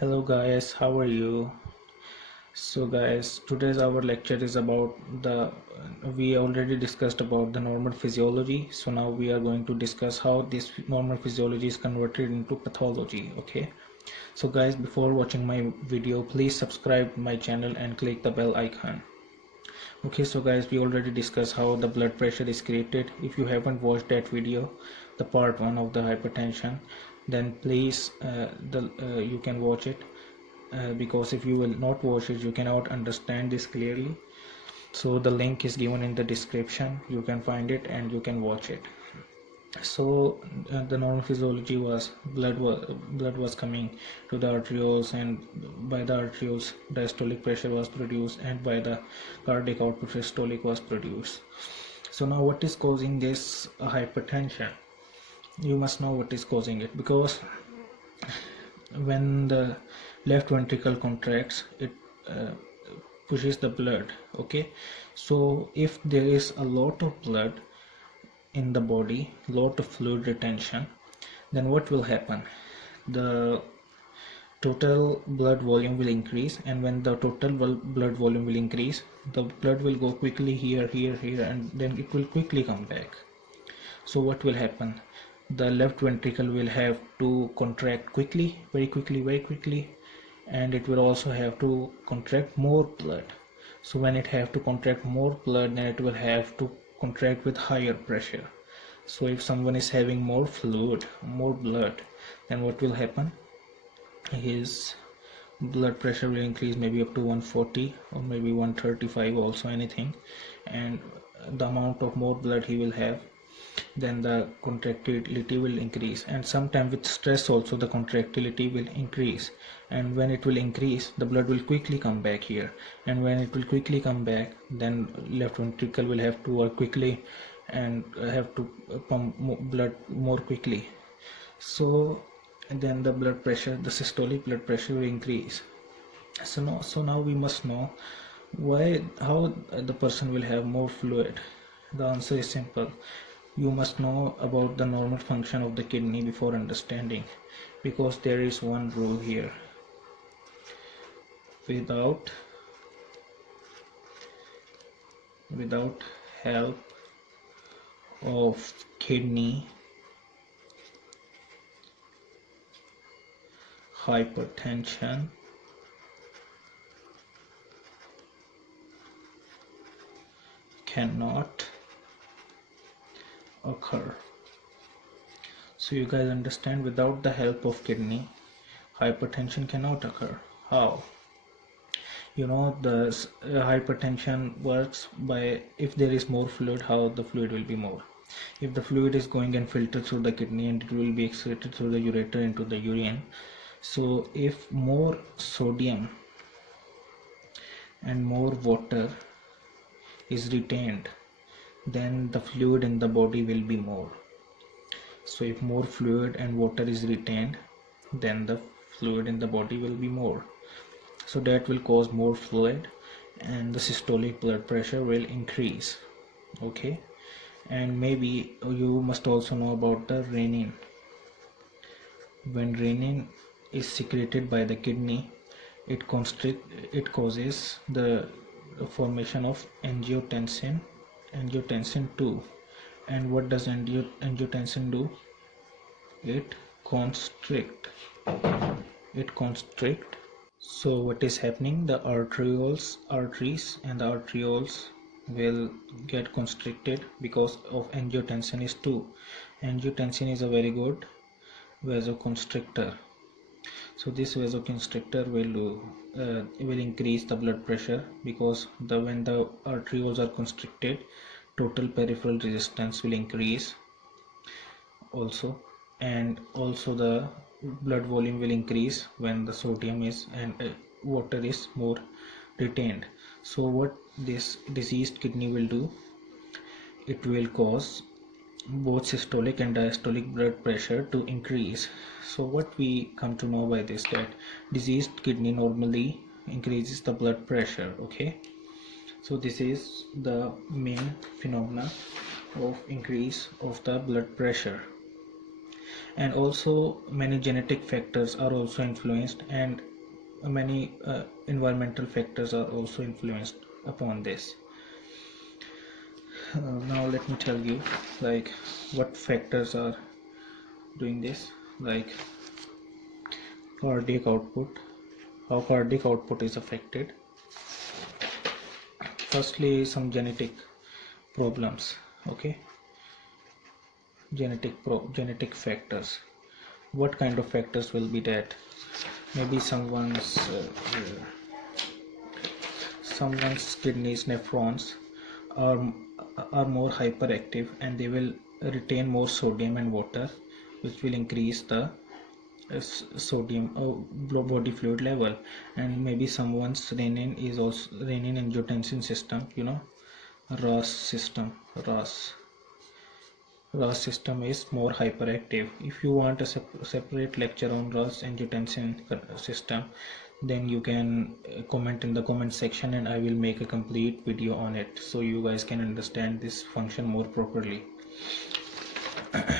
Hello guys, how are you? So guys, today's our lecture is about we already discussed about the normal physiology. So now we are going to discuss how this normal physiology is converted into pathology. Okay. So guys, before watching my video, please subscribe my channel and click the bell icon. Okay, so guys, we already discussed how the blood pressure is created. If you haven't watched that video, the part 1 of the hypertension, then please you can watch it, because if you will not watch it, you cannot understand this clearly. So the link is given in the description. You can find it and you can watch it. So the normal physiology was blood was coming to the arterioles, and by the arterioles diastolic pressure was produced, and by the cardiac output systolic was produced. So now what is causing this hypertension? You must know what is causing it, because when the left ventricle contracts, it pushes the blood. Okay, so if there is a lot of blood in the body, lot of fluid retention, then what will happen? The total blood volume will increase, and when the total blood volume will increase, the blood will go quickly here, and then it will quickly come back. So what will happen? The left ventricle will have to contract quickly, very quickly, and it will also have to contract more blood. So when it have to contract more blood, then it will have to contract with higher pressure. So if someone is having more fluid, more blood, then what will happen? His blood pressure will increase maybe up to 140 or maybe 135 also, anything, and the amount of more blood he will have, then the contractility will increase, and sometimes with stress also the contractility will increase, and when it will increase, the blood will quickly come back here, and when it will quickly come back, then left ventricle will have to work quickly and have to pump blood more quickly. So then the blood pressure, the systolic blood pressure will increase. So now we must know how the person will have more fluid. The answer is simple. You must know about the normal function of the kidney before understanding, because there is one rule here: without help of kidney, hypertension cannot occur. So you guys understand, without the help of kidney, hypertension cannot occur. How? You know, the hypertension works by, if there is more fluid, how the fluid will be more. If the fluid is going and filtered through the kidney, and it will be excreted through the ureter into the urine. So if more sodium and more water is retained, then the fluid in the body will be more. So if more fluid and water is retained, then the fluid in the body will be more. So that will cause more fluid, and the systolic blood pressure will increase. Okay, and maybe you must also know about the renin. When renin is secreted by the kidney, it causes the formation of angiotensin 2. And what does angiotensin do? It constrict. So what is happening? The arteries and the arterioles will get constricted because of angiotensin is 2. Angiotensin is a very good vasoconstrictor. So this vasoconstrictor will increase the blood pressure, because when the arterioles are constricted, total peripheral resistance will increase also, and also the blood volume will increase when the sodium is and water is more retained. So what this diseased kidney will do? It will cause both systolic and diastolic blood pressure to increase. So what we come to know by this, that diseased kidney normally increases the blood pressure. Okay, so this is the main phenomena of increase of the blood pressure. And also many genetic factors are also influenced, and many environmental factors are also influenced upon this. Now let me tell you like what factors are doing this, like cardiac output, how cardiac output is affected. Firstly, some genetic problems. Okay, genetic factors. What kind of factors will be that? Maybe someone's kidneys nephrons are are more hyperactive, and they will retain more sodium and water, which will increase the sodium body fluid level. And maybe someone's renin angiotensin system, RAS system, RAS system is more hyperactive. If you want a separate lecture on RAS angiotensin system, then you can comment in the comment section, and I will make a complete video on it so you guys can understand this function more properly.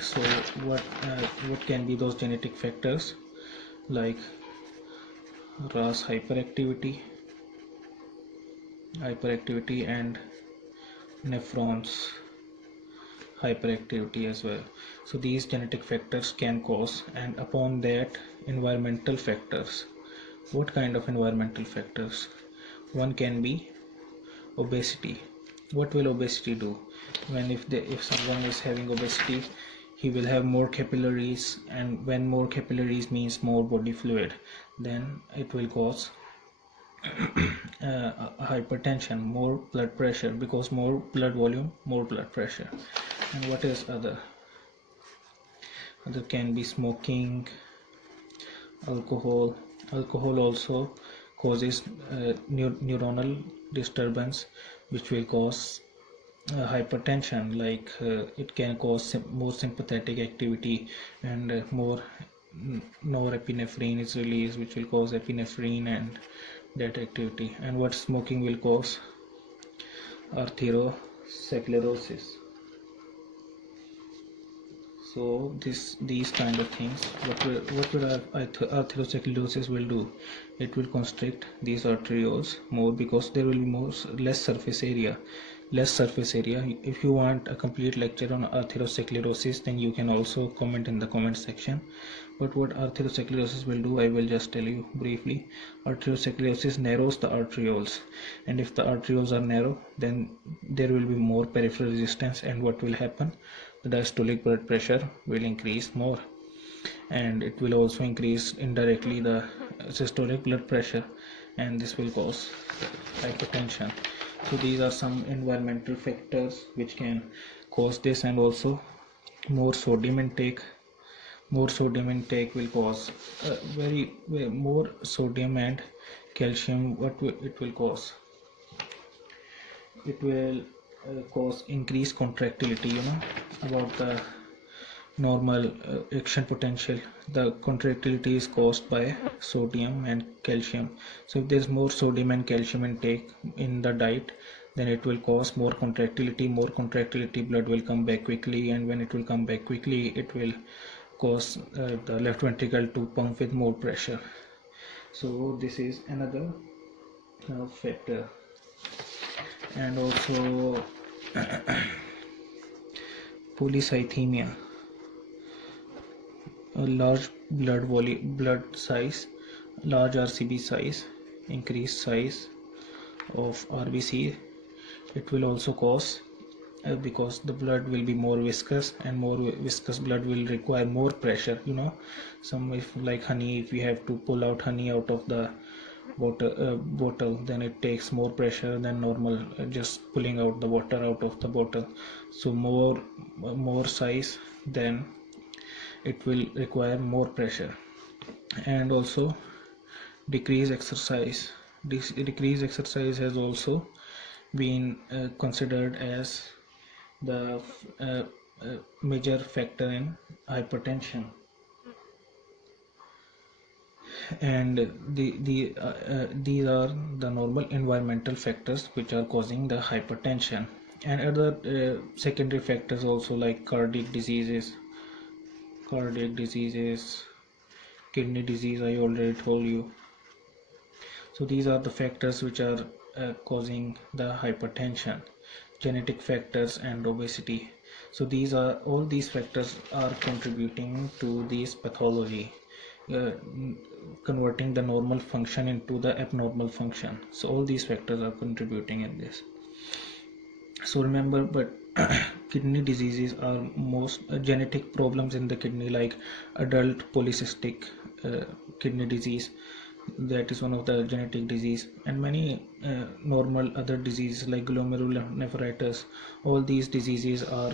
So what can be those genetic factors? Like RAS hyperactivity and nephrons hyperactivity as well. So these genetic factors can cause, and upon that, environmental factors. What kind of environmental factors? One can be obesity. What will obesity do? If someone is having obesity, he will have more capillaries, and when more capillaries means more body fluid, then it will cause hypertension, more blood pressure, because more blood volume, more blood pressure. And what is other can be smoking, alcohol also causes neuronal disturbance, which will cause hypertension. Like it can cause more sympathetic activity, and more norepinephrine is released, which will cause epinephrine and that activity. And what smoking will cause? Atherosclerosis. So these kind of things, what will atherosclerosis will do? It will constrict these arterioles more, because there will be less surface area. If you want a complete lecture on atherosclerosis, then you can also comment in the comment section. But what atherosclerosis will do, I will just tell you briefly. Atherosclerosis narrows the arterioles, and if the arterioles are narrow, then there will be more peripheral resistance, and what will happen? The diastolic blood pressure will increase more, and it will also increase indirectly the systolic blood pressure, and this will cause hypertension. So these are some environmental factors which can cause this. And also more sodium intake will cause more sodium and calcium. It will cause? It will cause increased contractility, about the normal action potential. The contractility is caused by sodium and calcium. So if there is more sodium and calcium intake in the diet, then it will cause more contractility. Blood will come back quickly, and when it will come back quickly, it will cause the left ventricle to pump with more pressure. So this is another factor. And also polycythemia, a large blood size, large RCB size, increased size of RBC. It will also cause, because the blood will be more viscous, and more viscous blood will require more pressure. Like honey, if you have to pull out honey out of the bottle, then it takes more pressure than normal just pulling out the water out of the bottle. So more size, then it will require more pressure. And also decreased exercise has also been considered as the major factor in hypertension. And these are the normal environmental factors which are causing the hypertension. And other secondary factors also, like cardiac diseases, kidney disease, I already told you. So these are the factors which are causing the hypertension, genetic factors and obesity. So all these factors are contributing to this pathology, uh, converting the normal function into the abnormal function. So all these factors are contributing in this. So remember, but kidney diseases are most genetic problems in the kidney, like adult polycystic kidney disease, that is one of the genetic disease, and many normal other diseases like glomerulonephritis. All these diseases are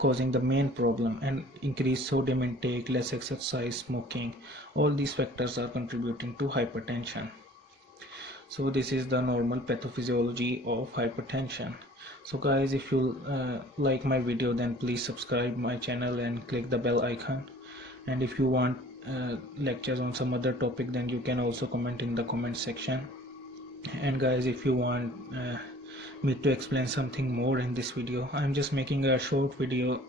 causing the main problem, and increased sodium intake, less exercise, smoking, all these factors are contributing to hypertension. So this is the normal pathophysiology of hypertension. So guys, if you like my video, then please subscribe my channel and click the bell icon. And if you want lectures on some other topic, then you can also comment in the comment section. And guys, if you want me to explain something more in this video, I'm just making a short video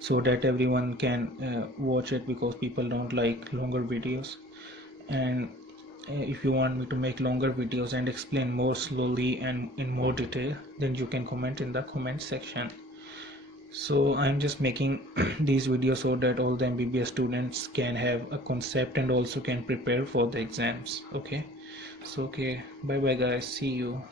so that everyone can watch it, because people don't like longer videos. And if you want me to make longer videos and explain more slowly and in more detail, then you can comment in the comment section. So I'm just making these videos so that all the M.B.B.S students can have a concept and also can prepare for the exams. Okay, so okay, bye bye guys, see you.